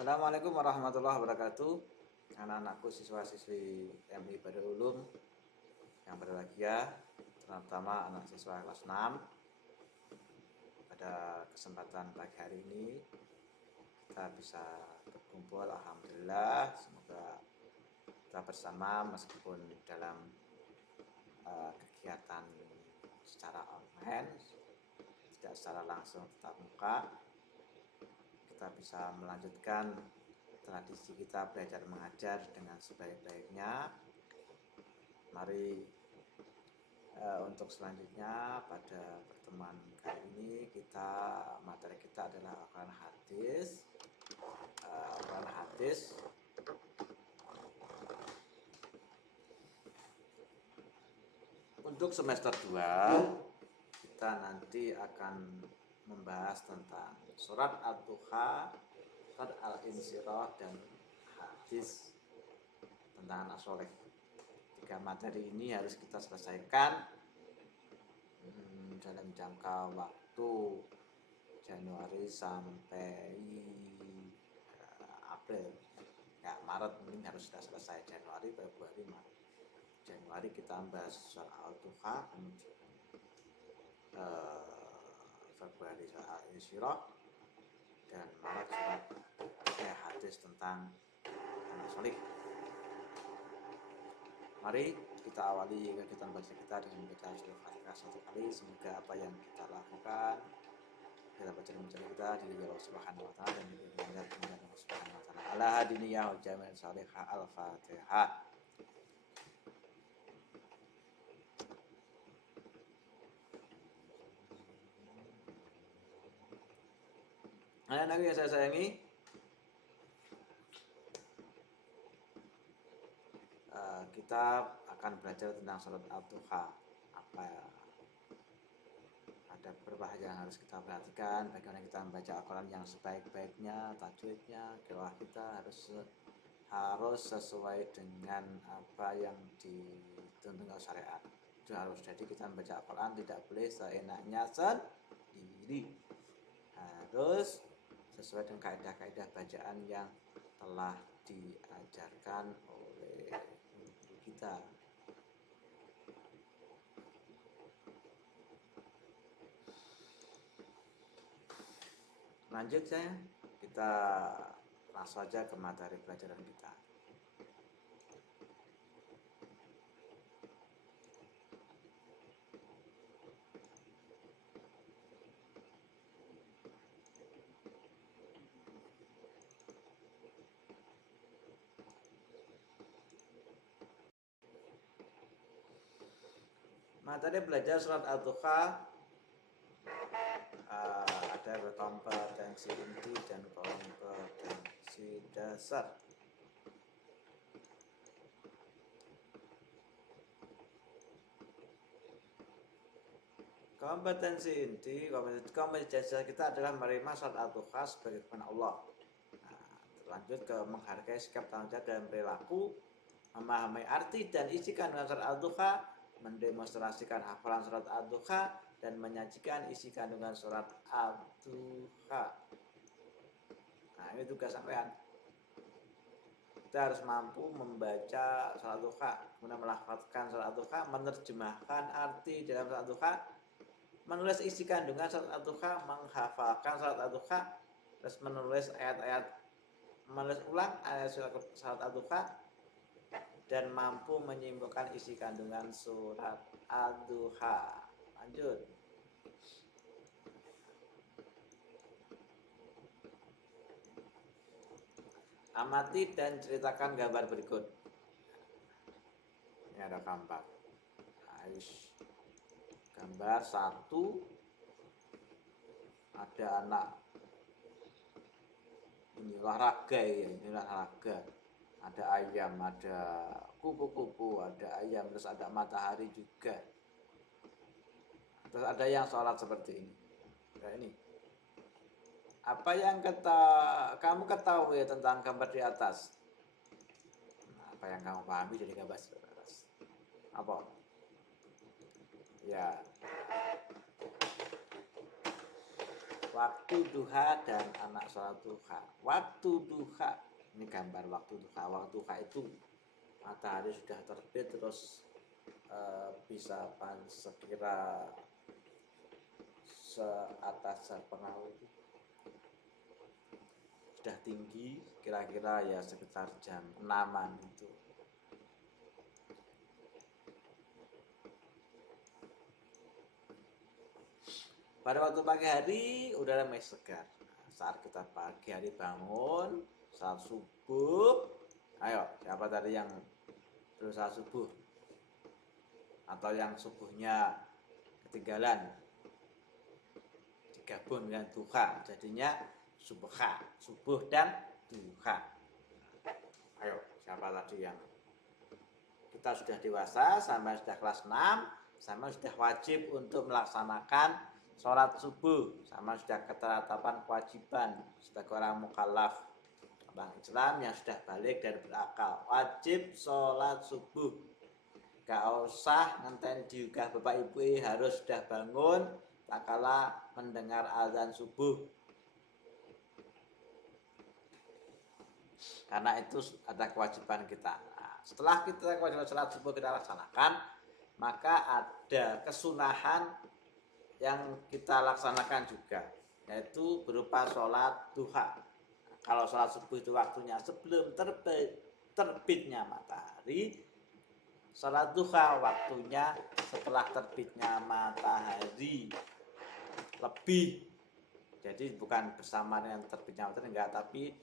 Assalamualaikum warahmatullahi wabarakatuh. Anak-anakku siswa-siswi MI Badul Ulum yang berbahagia, terutama anak siswa kelas 6. Pada kesempatan pagi hari ini kita bisa berkumpul, alhamdulillah. Semoga kita bersama meskipun dalam kegiatan secara online, tidak secara langsung tatap muka, kita bisa melanjutkan tradisi kita belajar mengajar dengan sebaik-baiknya. Mari untuk selanjutnya pada pertemuan kali ini materi kita adalah Al-Quran hadis. Al-Quran hadis untuk semester 2 kita nanti akan membahas tentang surat Al-Duha, surat Al-Insyirah, dan hadis tentang anak soleh. 3 materi ini harus kita selesaikan dalam jangka waktu Januari sampai April. Ya, Maret mungkin harus sudah selesai. Januari, Februari, Maret. Januari kita membahas surat Al-Duha, kemudian Februari surat Al-Insyirah, dan Maret surat hadis tentang anak soleh. Mari kita awali kegiatan baca kita dengan membaca surah Al-Fatihah 1 kali. Semoga apa yang kita lakukan, kita baca dan mencari kita diri Allah Subhanahu wa taala dan diri Allah Subhanahu wa taala. Ala hadiniyah wa jami'an salihah. Al-Fatihah. Anak-anak yang saya sayangi, kita akan belajar tentang surat Al-Duha. Ada beberapa hal yang harus kita perhatikan, bagaimana kita membaca Al-Quran yang sebaik-baiknya, tajwidnya, qiraah kita harus sesuai dengan apa yang dituntut oleh syariat. Itu harus, jadi kita membaca Al-Quran tidak boleh seenaknya sendiri, harus sesuai dengan kaidah-kaidah bacaan yang telah diajarkan oleh guru kita. Lanjut kita langsung saja ke materi pelajaran kita. Materi belajar surat Al-Duha ada kompetensi inti dan kompetensi dasar. Kompetensi inti, kompetensi dasar kita adalah menerima surat Al-Duha sebagai firman Allah. Lanjut ke menghargai sikap tanggung jawab dan perilaku, memahami arti dan isi kandungan surat Al-Duha, mendemonstrasikan hafalan surat Al-Duha, dan menyajikan isi kandungan surat Al-Duha. Nah, ini tugas sampean. Kita harus mampu membaca surat Al-Duha, kemudian melafazkan surat Al-Duha, menerjemahkan arti dalam surat Al-Duha, menulis isi kandungan surat Al-Duha, menghafalkan surat Al-Duha, terus menulis ulang ayat surat Al-Duha, dan mampu menyimpulkan isi kandungan surat Al-Duha. Lanjut. Amati dan ceritakan gambar berikut. Ini ada gambar. Gambar 1, ada anak ini olahraga ya, ini olahraga. Ada ayam, ada kupu-kupu, ada ayam, terus ada matahari juga. Terus ada yang sholat seperti ini. Nah, ini. Apa yang kamu ketahui tentang gambar di atas? Apa yang kamu pahami dari gambar di atas? Apa? Ya. waktu duha dan anak sholat duha. Waktu duha, ini gambar waktu duha. Waktu duha itu matahari sudah terbit terus bisa sekira seatas pengawu itu sudah tinggi, kira-kira ya sekitar jam 6-an itu. Pada waktu pagi hari udara masih segar. Saat kita pagi hari bangun, saat subuh, ayo siapa tadi yang belum saat subuh? Atau yang subuhnya ketinggalan? Digabung dengan duha, jadinya subuh dan duha. Ayo siapa tadi yang kita sudah dewasa, sampai sudah kelas 6, sama sudah wajib untuk melaksanakan sholat subuh, sama sudah ketetapan kewajiban sebagai orang mukallaf, orang Islam yang sudah balik dan berakal, wajib sholat subuh. Gak usah ngenteni diugah bapak ibu, harus sudah bangun tak kala mendengar azan subuh, karena itu ada kewajiban kita. Nah, setelah kita kewajiban sholat subuh kita laksanakan, maka ada kesunahan yang kita laksanakan juga, yaitu berupa sholat duha. Kalau sholat subuh itu waktunya sebelum terbitnya matahari, sholat duha waktunya setelah terbitnya matahari lebih. Jadi bukan bersama dengan terbitnya matahari, enggak, tapi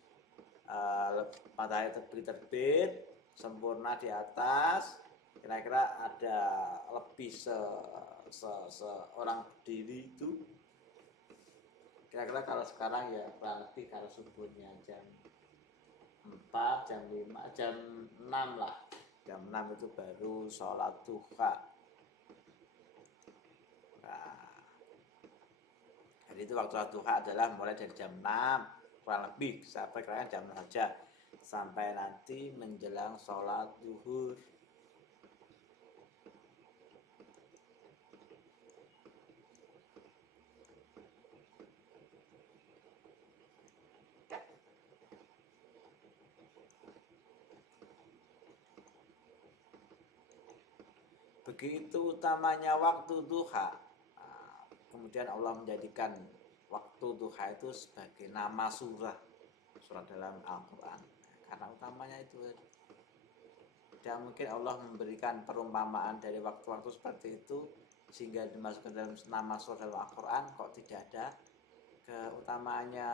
matahari terbit sempurna di atas, kira-kira ada lebih seorang berdiri itu, kira-kira kalau sekarang ya kurang lebih kalau subuhnya jam 4, jam 5, jam 6 lah, jam 6 itu baru sholat duha. Nah, jadi itu waktu sholat duha adalah mulai dari jam 6 kurang lebih sampai kira-kira jam 6 saja, sampai nanti menjelang sholat zuhur. Begitu utamanya waktu duha. Nah, kemudian Allah menjadikan waktu duha itu sebagai nama surat dalam Al-Quran, karena utamanya itu. Tidak mungkin Allah memberikan perumpamaan dari waktu-waktu seperti itu sehingga dimasukkan dalam nama surat dalam Al-Quran kok tidak ada keutamaannya.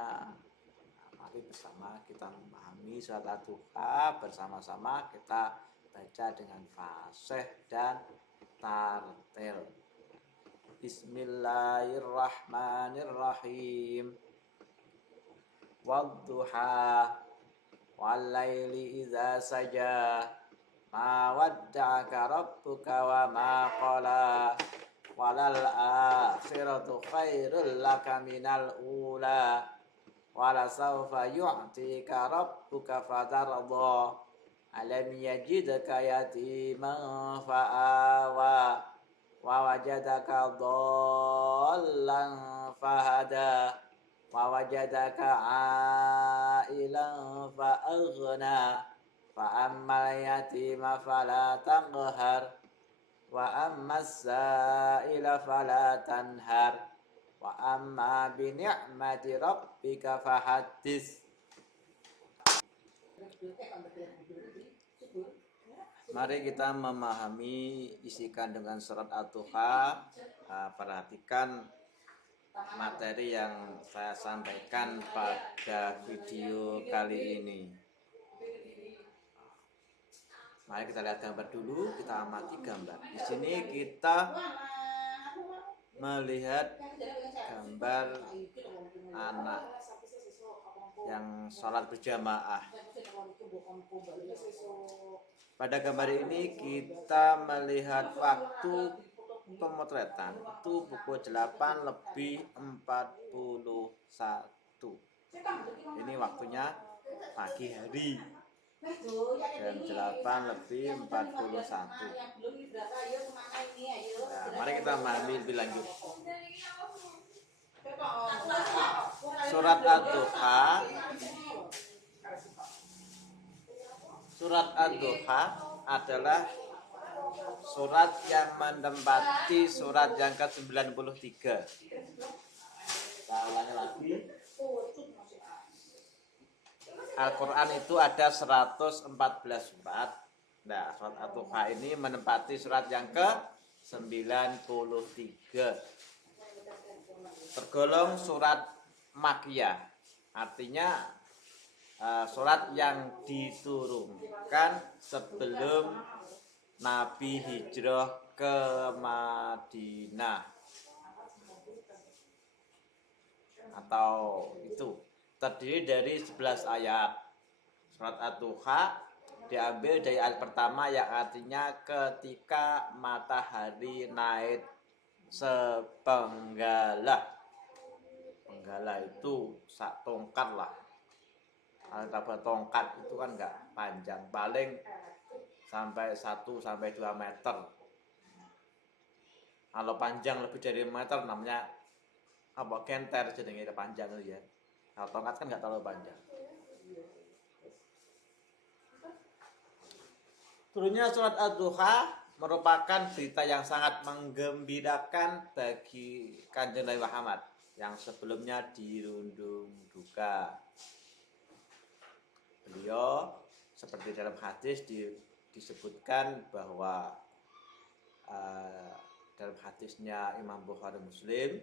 Nah, mari bersama kita memahami surat duha, bersama-sama kita baca dengan fasih dan tartil. Bismillahirrahmanirrahim. Wadduha wal-laili idza saja, ma wadda'aka rabbuka wa ma qala, walal akhiratu khairul laka minal ula, wala sawfa yu'tika rabbuka fatarda, alam yajidka yatiman fa'awa, wa wajadaka dhallan fahada, wa wajadaka ailan fa'aghna, fa ammal yatima fala taqhar, wa ammas sa'ila fala tanhar, wa amma bi ni'mati rabbika fahaddits. Mari kita memahami isi kandungan surat At-Duha. Perhatikan materi yang saya sampaikan pada video kali ini. Mari kita lihat gambar dulu, kita amati gambar. Di sini kita melihat gambar anak yang sholat berjamaah. Pada gambar ini kita melihat waktu pemotretan itu pukul 8:41. Ini waktunya pagi hari, jam 8:41. Nah, mari kita memahami lebih lanjut. Surat Ad-Duha. Surat Ad-Duha adalah surat yang menempati surat yang ke-93. Kita ulangi lagi. Al-Quran itu ada 114 surat. Nah, surat Ad-Duha ini menempati surat yang ke-93. Tergolong surat Makkiyah. Artinya surat yang diturunkan sebelum Nabi hijrah ke Madinah. Atau itu terdiri dari 11 ayat. Surat Ad-Duha diambil dari ayat pertama yang artinya ketika matahari naik sepenggalah. Penggala itu sak tongkat lah. Kalau tongkat itu kan enggak panjang, paling sampai 1 sampai 2 meter. Kalau panjang lebih dari meter namanya apa genter jenenge panjang itu ya. Kalau tongkat kan enggak terlalu panjang. Turunnya surat Ad-Duha merupakan berita yang sangat menggembirakan bagi Kanjeng Nabi Muhammad yang sebelumnya dirundung duka. Beliau seperti dalam hadis disebutkan bahwa dalam hadisnya Imam Bukhari Muslim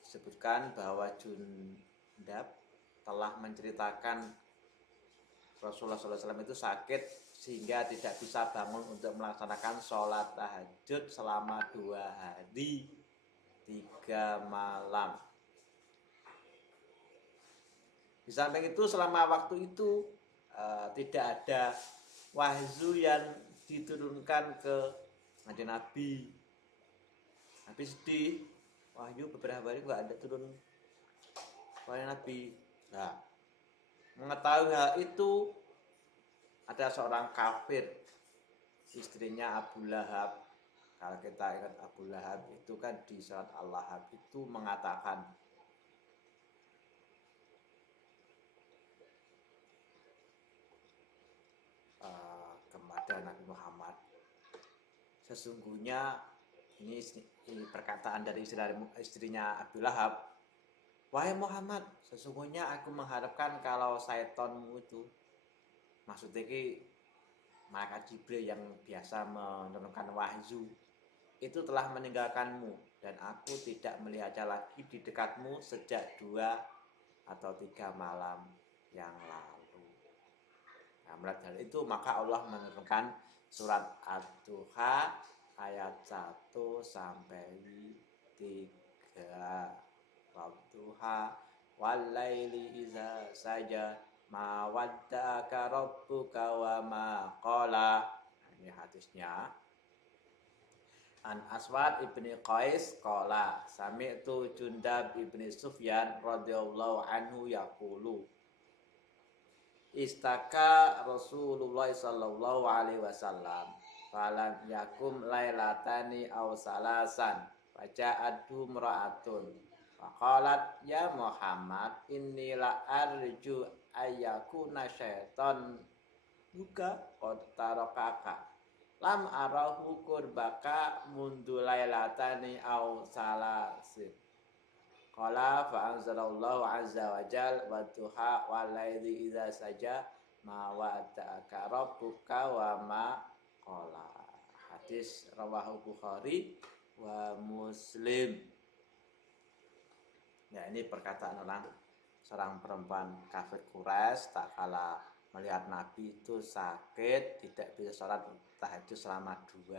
disebutkan bahwa Jundab telah menceritakan Rasulullah SAW itu sakit sehingga tidak bisa bangun untuk melaksanakan sholat tahajud selama 2 hari 3 malam. Di samping itu selama waktu itu tidak ada wahyu yang diturunkan ke Nabi. Nabi sedih, wahyu beberapa hari nggak ada turun wahyu Nabi. Nah, mengetahui hal itu ada seorang kafir, istrinya Abu Lahab. Kalau kita ingat Abu Lahab itu kan di surat Al-Lahab itu mengatakan kepada Nabi Muhammad, sesungguhnya ini perkataan dari istrinya Abu Lahab, wahai Muhammad, sesungguhnya aku mengharapkan kalau syaitonmu itu, maksudnya ini malaikat Jibril yang biasa menurunkan wahyu itu telah meninggalkanmu dan aku tidak melihatnya lagi di dekatmu sejak 2 atau 3 malam yang lalu. Nah, melihat hal itu maka Allah menurunkan surat Ad-Duha ayat 1 sampai 3. Wadduha walaili iza saja ma wadda'aka rabbuka wa ma qala. Ini hadisnya. An Aswad ibni Qais qala sami'tu Jundab ibni Sufyan radhiyallahu anhu yaqulu istaka Rasulullah sallallahu alaihi wasallam falam yakum lailatani aw salasan faja'atu mra'atun faqalat ya Muhammad inni la arju ayyakuna syaiton buka qad tarakaka lam arahu kurbaka mundu lailatani aw salasin. Qala fa anzalallahu azza wa jal wa duha wal laili idza saja ma wa'adaka rabbuka wa ma qala. Hadis rawahu Bukhari wa Muslim. Ya, ini perkataan seorang perempuan kafir Quraisy tak kala melihat Nabi itu sakit, tidak bisa sholat tahajud selama 2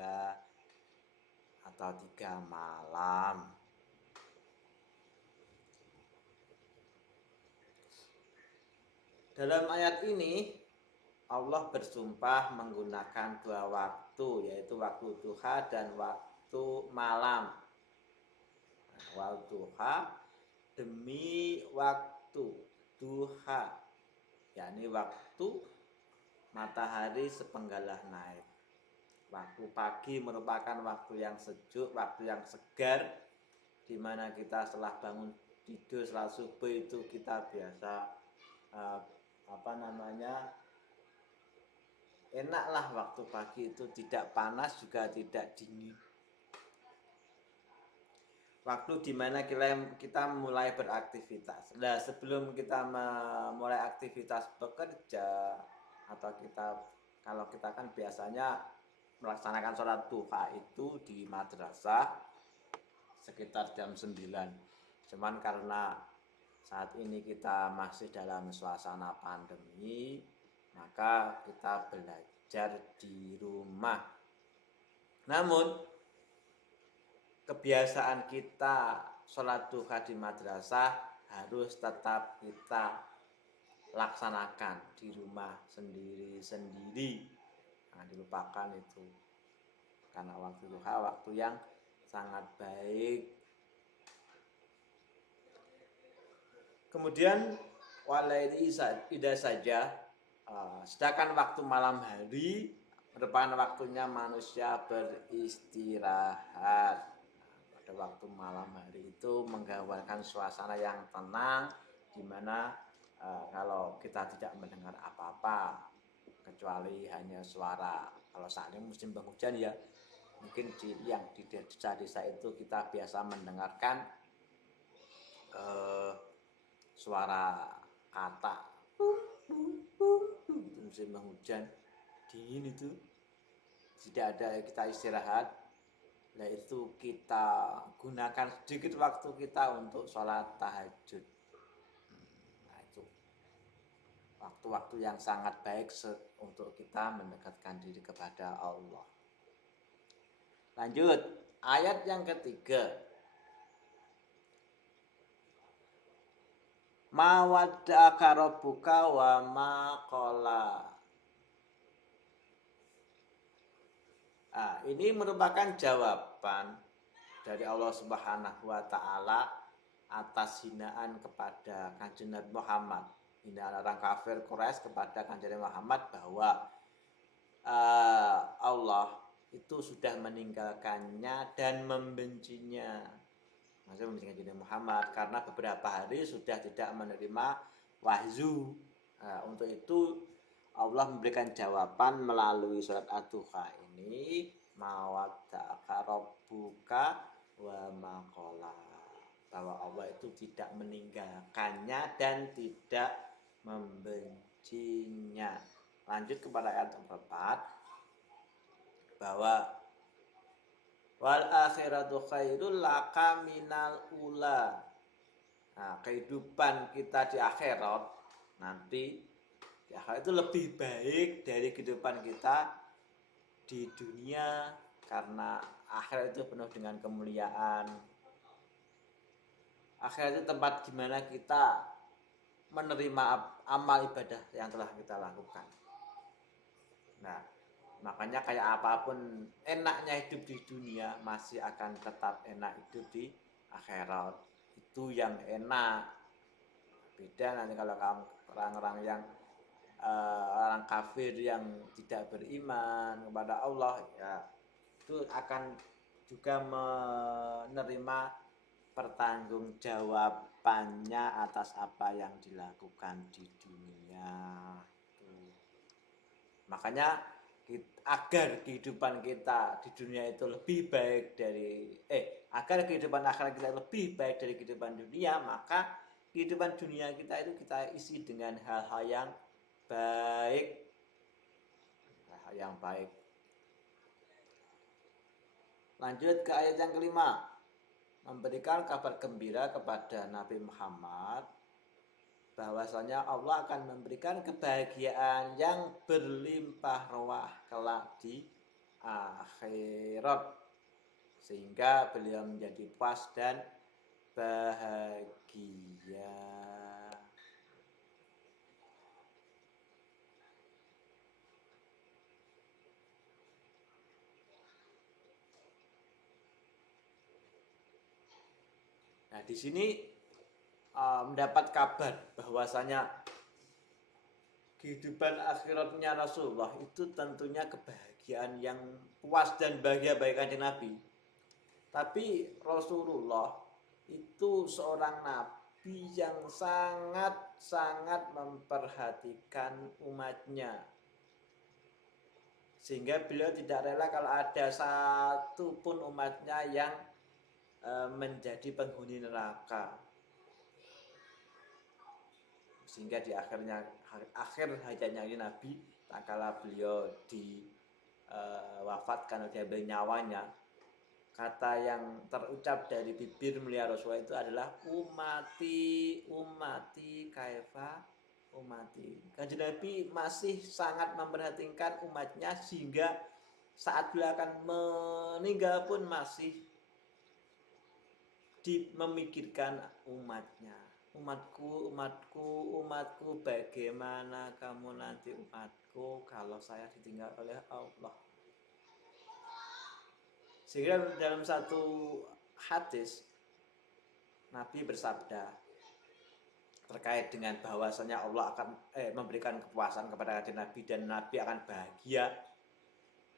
atau 3 malam. Dalam ayat ini Allah bersumpah menggunakan 2 waktu, yaitu waktu duha dan waktu malam. Waktu duha demi waktu duha, yakni waktu matahari sepenggalah naik. Waktu pagi merupakan waktu yang sejuk, waktu yang segar, di mana kita setelah bangun tidur salat subuh itu kita biasa enaklah waktu pagi itu, tidak panas juga tidak dingin. Waktu dimana kita mulai beraktivitas. Nah, sebelum kita memulai aktivitas bekerja atau kalau kita kan biasanya melaksanakan sholat duha itu di madrasah sekitar jam 9. Cuman karena saat ini kita masih dalam suasana pandemi, maka kita belajar di rumah. Namun kebiasaan kita sholat duha di madrasah harus tetap kita laksanakan di rumah sendiri-sendiri. Jangan dilupakan itu, karena waktu duha waktu yang sangat baik. Kemudian walaili idza saja, sedangkan waktu malam hari merupakan waktunya manusia beristirahat. Waktu malam hari itu menggambarkan suasana yang tenang, di mana kalau kita tidak mendengar apa-apa kecuali hanya suara, kalau saat ini musim penghujan ya, mungkin yang di desa-desa itu kita biasa mendengarkan suara kata musim penghujan dingin itu, tidak ada kita istirahat. Nah, itu kita gunakan sedikit waktu kita untuk sholat tahajud. Nah, itu waktu-waktu yang sangat baik untuk kita mendekatkan diri kepada Allah. Lanjut, ayat yang ketiga. Ma wadda'aka rabbuka wa ma qala. Nah, ini merupakan jawaban dari Allah Subhanahu wa Ta'ala atas hinaan kepada Kanjeng Nabi Muhammad, hinaan orang kafir Quraisy kepada Kanjeng Nabi Muhammad, bahwa Allah itu sudah meninggalkannya dan membencinya. Maksudnya membencikan Kanjeng Nabi Muhammad karena beberapa hari sudah tidak menerima wahyu. Untuk itu Allah memberikan jawaban melalui surat Ad-Duha ini, mawadda'aka rabbuka wa ma qala, bahwa Allah itu tidak meninggalkannya dan tidak membencinya. Lanjut kepada ayat yang keempat, bahwa wal akhiratu khairul laka minal ula. Nah, kehidupan kita di akhirat nanti, di akhirat itu lebih baik dari kehidupan kita di dunia, karena akhirat itu penuh dengan kemuliaan. Akhirat itu tempat di mana kita menerima amal ibadah yang telah kita lakukan. Nah, makanya kayak apapun enaknya hidup di dunia, masih akan tetap enak hidup di akhirat. Itu yang enak. Beda nanti kalau orang-orang yang orang kafir yang tidak beriman kepada Allah, ya itu akan juga menerima pertanggungjawabannya atas apa yang dilakukan di dunia. Makanya agar kehidupan kita di dunia itu lebih baik agar kehidupan akhirat kita lebih baik dari kehidupan dunia, maka kehidupan dunia kita itu kita isi dengan hal-hal yang baik. Lanjut ke ayat yang kelima, memberikan kabar gembira kepada Nabi Muhammad bahwasanya Allah akan memberikan kebahagiaan yang berlimpah ruah kelak di akhirat, sehingga beliau menjadi puas dan bahagia. Nah, di sini mendapat kabar bahwasanya kehidupan akhiratnya Rasulullah itu tentunya kebahagiaan yang puas dan bahagia bagi Kanjeng Nabi. Tapi Rasulullah itu seorang nabi yang sangat-sangat memperhatikan umatnya. Sehingga beliau tidak rela kalau ada satu pun umatnya yang menjadi penghuni neraka. Sehingga di akhir hayatnya ini Nabi, tak kala beliau wafatkan atau diambil nyawanya, kata yang terucap dari bibir mulia Rasulullah itu adalah umati kaifa umati. Kanjeng Nabi masih sangat memperhatikan umatnya sehingga saat beliau akan meninggal pun masih memikirkan umatnya. Umatku, bagaimana kamu nanti umatku kalau saya ditinggal oleh Allah. Sehingga dalam satu hadis Nabi bersabda terkait dengan bahwasanya Allah akan memberikan kepuasan kepada Nabi dan Nabi akan bahagia.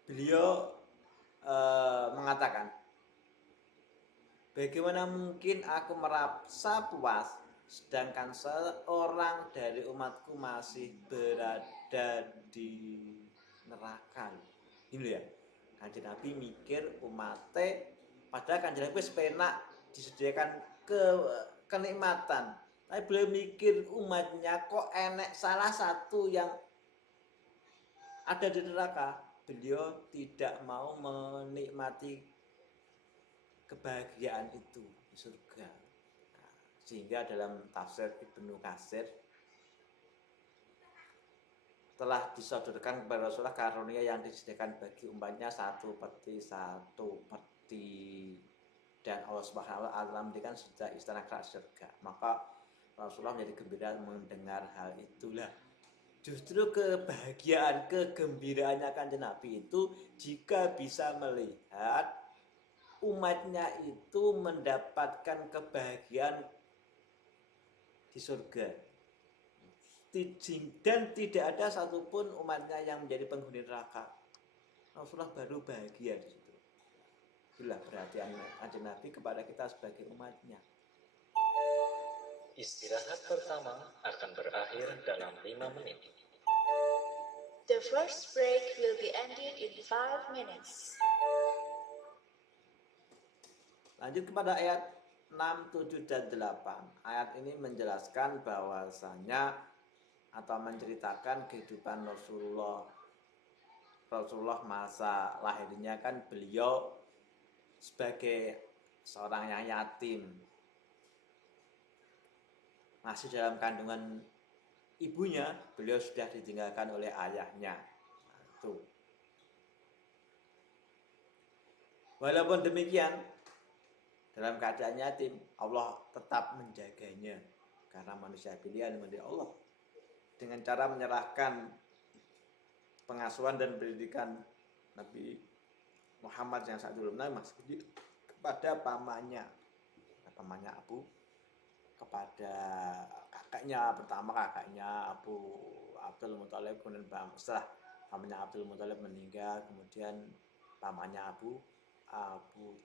Beliau mengatakan, bagaimana mungkin aku merasa puas sedangkan seorang dari umatku masih berada di neraka. Ini ya, Kanjeng Nabi mikir umatnya, padahal Kanjeng Nabi sepenak disediakan kenikmatan, tapi beliau mikir umatnya kok enek salah satu yang ada di neraka. Beliau tidak mau menikmati kebahagiaan itu di surga. Sehingga dalam tafsir Ibnu Katsir telah disodorkan kepada Rasulullah karunia yang disediakan bagi umatnya satu peti dan Allah Subhanahu wa taala memberikan sudah istana kerajaan surga. Maka Rasulullah menjadi gembira mendengar hal itulah. Justru kebahagiaan, kegembiraannya Kanjeng Nabi itu jika bisa melihat umatnya itu mendapatkan kebahagiaan di surga, dan tidak ada satupun umatnya yang menjadi penghuni neraka. Rasulullah baru bahagia di situ. Itulah perhatian Kanjeng Nabi kepada kita sebagai umatnya. Istirahat pertama akan berakhir dalam 5 menit. The first break will be ended in 5 minutes. Lanjut kepada ayat 6, 7, dan 8. Ayat ini menjelaskan bahwasanya atau menceritakan kehidupan Rasulullah masa lahirnya. Kan beliau sebagai seorang yang yatim, masih dalam kandungan ibunya, beliau sudah ditinggalkan oleh ayahnya. Itu. Walaupun demikian, dalam keadaan yatim, Allah tetap menjaganya karena manusia pilihan dari Allah, dengan cara menyerahkan pengasuhan dan pendidikan Nabi Muhammad yang saat belum masih kecil kepada pamannya Abu, kepada kakaknya Abu Abdul Muthalib. Kemudian setelah pamannya Abdul Muthalib meninggal, kemudian pamannya Abu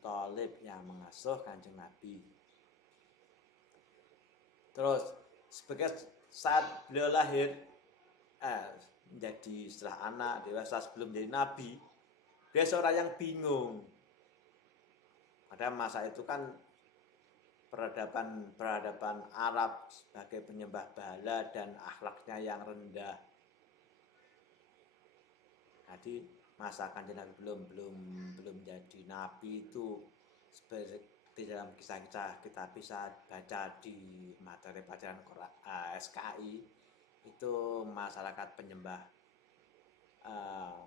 Thalib yang mengasuh Kanjeng Nabi. Terus saat beliau lahir, menjadi setelah anak dewasa sebelum menjadi Nabi, dia seorang yang bingung. Pada masa itu kan peradaban Arab sebagai penyembah berhala dan akhlaknya yang rendah. Jadi masa Kanjeng Nabi belum jadi Nabi itu, seperti dalam kisah-kisah kita bisa baca di materi pelajaran SKI, itu masyarakat penyembah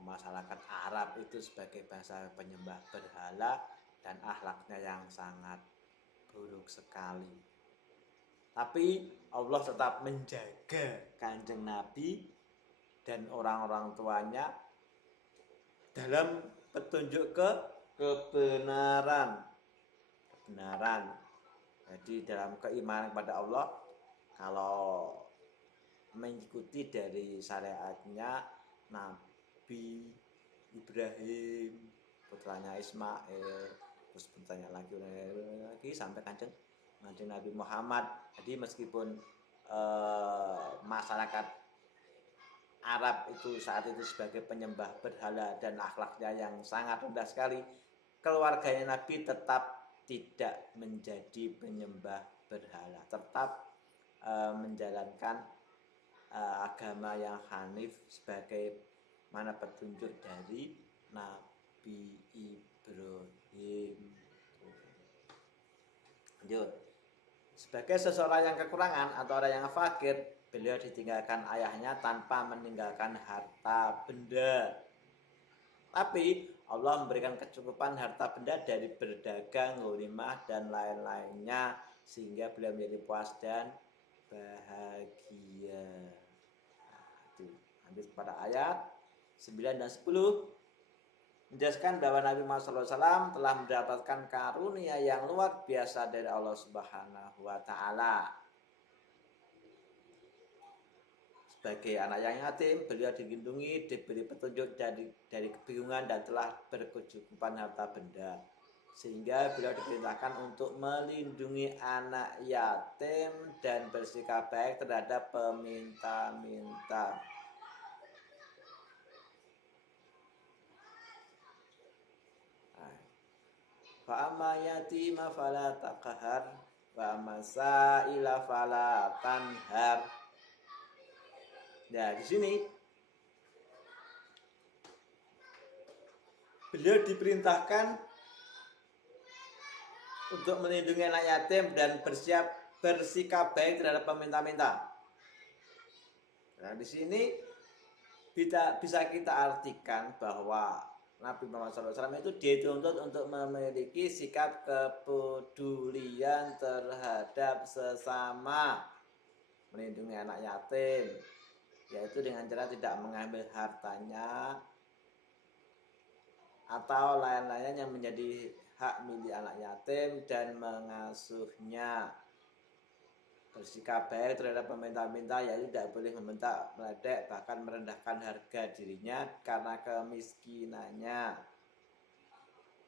masyarakat Arab itu sebagai bangsa penyembah berhala dan akhlaknya yang sangat buruk sekali. Tapi Allah tetap menjaga Kanjeng Nabi dan orang-orang tuanya dalam petunjuk kebenaran. Jadi dalam keimanan kepada Allah, kalau mengikuti dari syariatnya Nabi Ibrahim, putranya Ismail, terus bertanya lagi sampai Kanjeng Kanjeng Nabi Muhammad. Jadi meskipun masyarakat Arab itu saat itu sebagai penyembah berhala dan akhlaknya yang sangat rendah sekali, keluarganya Nabi tetap tidak menjadi penyembah berhala, tetap menjalankan agama yang hanif sebagai mana petunjuk dari Nabi Ibrahim. Lanjut. Sebagai seseorang yang kekurangan atau orang yang fakir, beliau ditinggalkan ayahnya tanpa meninggalkan harta benda. Tapi Allah memberikan kecukupan harta benda dari berdagang, ghanimah dan lain-lainnya sehingga beliau menjadi puas dan bahagia. Itu. Lanjut pada ayat 9 dan 10 menjelaskan bahwa Nabi Muhammad SAW telah mendapatkan karunia yang luar biasa dari Allah Subhanahu wa Ta'ala. Sebagai anak yang yatim, beliau dilindungi, diberi petunjuk dari kebingungan dan telah berkecukupan harta benda. Sehingga beliau diperintahkan untuk melindungi anak yatim dan bersikap baik terhadap peminta-minta. Fa'amma yatima fala taqhar wa masaila fala tanhar. Nah, di sini beliau diperintahkan untuk melindungi anak yatim dan bersikap baik terhadap peminta-minta. Nah, di sini bisa kita artikan bahwa Nabi Muhammad SAW itu dituntut untuk memiliki sikap kepedulian terhadap sesama, melindungi anak yatim, yaitu dengan cara tidak mengambil hartanya atau lain-lainnya yang menjadi hak milik anak yatim dan mengasuhnya. Bersikap baik terhadap peminta-minta, yaitu tidak boleh membentak, meledek, bahkan merendahkan harga dirinya karena kemiskinannya.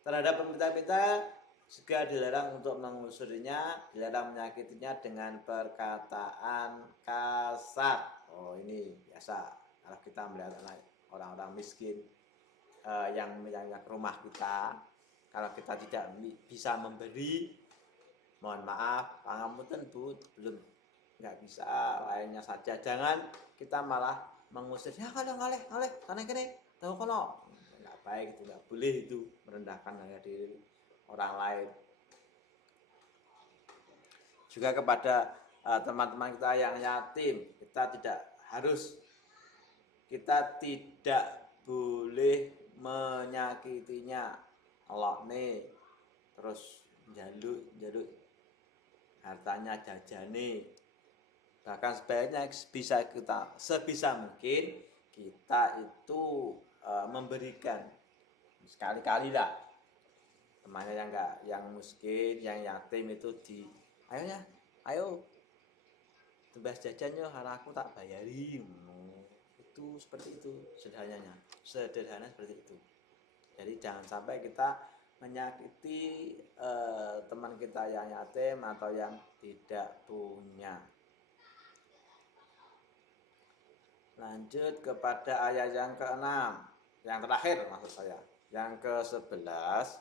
Terhadap peminta-minta juga dilarang untuk mengusurinya, dilarang menyakitinya dengan perkataan kasar. Oh, ini biasa kalau kita melihat orang-orang miskin yang ke rumah kita, kalau kita tidak bisa memberi, mohon maaf, pangapunten Bu, belum, nggak bisa, lainnya saja. Jangan kita malah mengusir, ya kalau ngaleh sana kene, tahu kono, nggak baik itu, nggak boleh itu, merendahkan harga diri orang lain. Juga kepada teman-teman kita yang yatim, kita tidak boleh menyakitinya. Allah nih terus jaluk hartanya jajane. Bahkan sebaiknya sebisa mungkin kita itu memberikan sekali-kali lah. Temannya yang miskin, yang yatim itu ayo tumbas jajan yo, aku tak bayari. Itu seperti itu sederhana seperti itu. Jadi jangan sampai kita menyakiti teman kita yang yatim atau yang tidak punya. Lanjut kepada ayat yang ke-6, yang terakhir maksud saya, yang ke-11.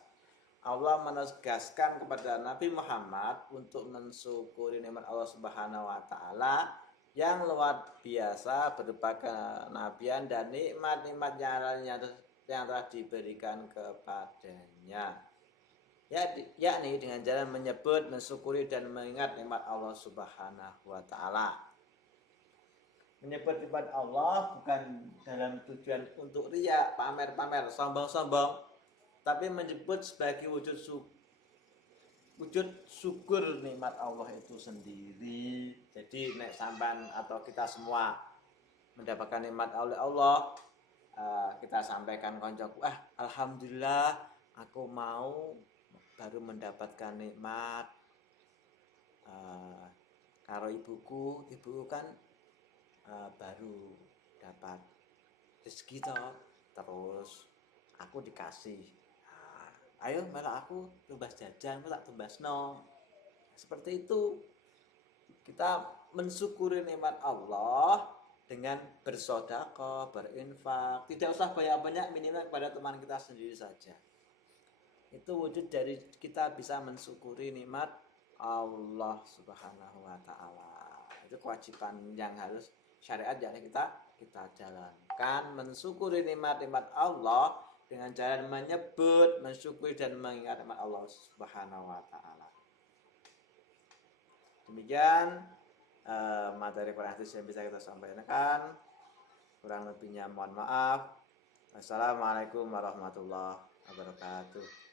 Allah menegaskan kepada Nabi Muhammad untuk mensyukuri nikmat Allah Subhanahu wa Ta'ala yang luar biasa berupa kenabian dan nikmat-nikmat yang telah diberikan kepadanya, yakni dengan jalan menyebut, mensyukuri dan mengingat nikmat Allah Subhanahu wa Ta'ala. Menyebut nikmat Allah bukan dalam tujuan untuk riya, pamer-pamer, sombong-sombong, tapi menyebut sebagai wujud syukur nikmat Allah itu sendiri. Jadi nek sampan atau kita semua mendapatkan nikmat oleh Allah, kita sampaikan koncoku, alhamdulillah aku mau baru mendapatkan nikmat karo ibuku kan baru dapat rezeki toh, terus aku dikasih, ayo malah aku tumbas jajan, aku tak tumbasno. Seperti itu. Kita mensyukuri nikmat Allah dengan bersedekah, berinfak. Tidak usah banyak-banyak, minimal kepada teman kita sendiri saja. Itu wujud dari kita bisa mensyukuri nikmat Allah Subhanahu wa taala. Itu kewajiban yang harus syariat yang kita jalankan, mensyukuri nikmat-nikmat Allah dengan cara menyebut, mensyukuri dan mengingat nikmat Allah Subhanahu wa taala. Demikian materi Quran hadis yang bisa kita sampaikan. Kurang lebihnya mohon maaf. Wassalamualaikum warahmatullahi wabarakatuh.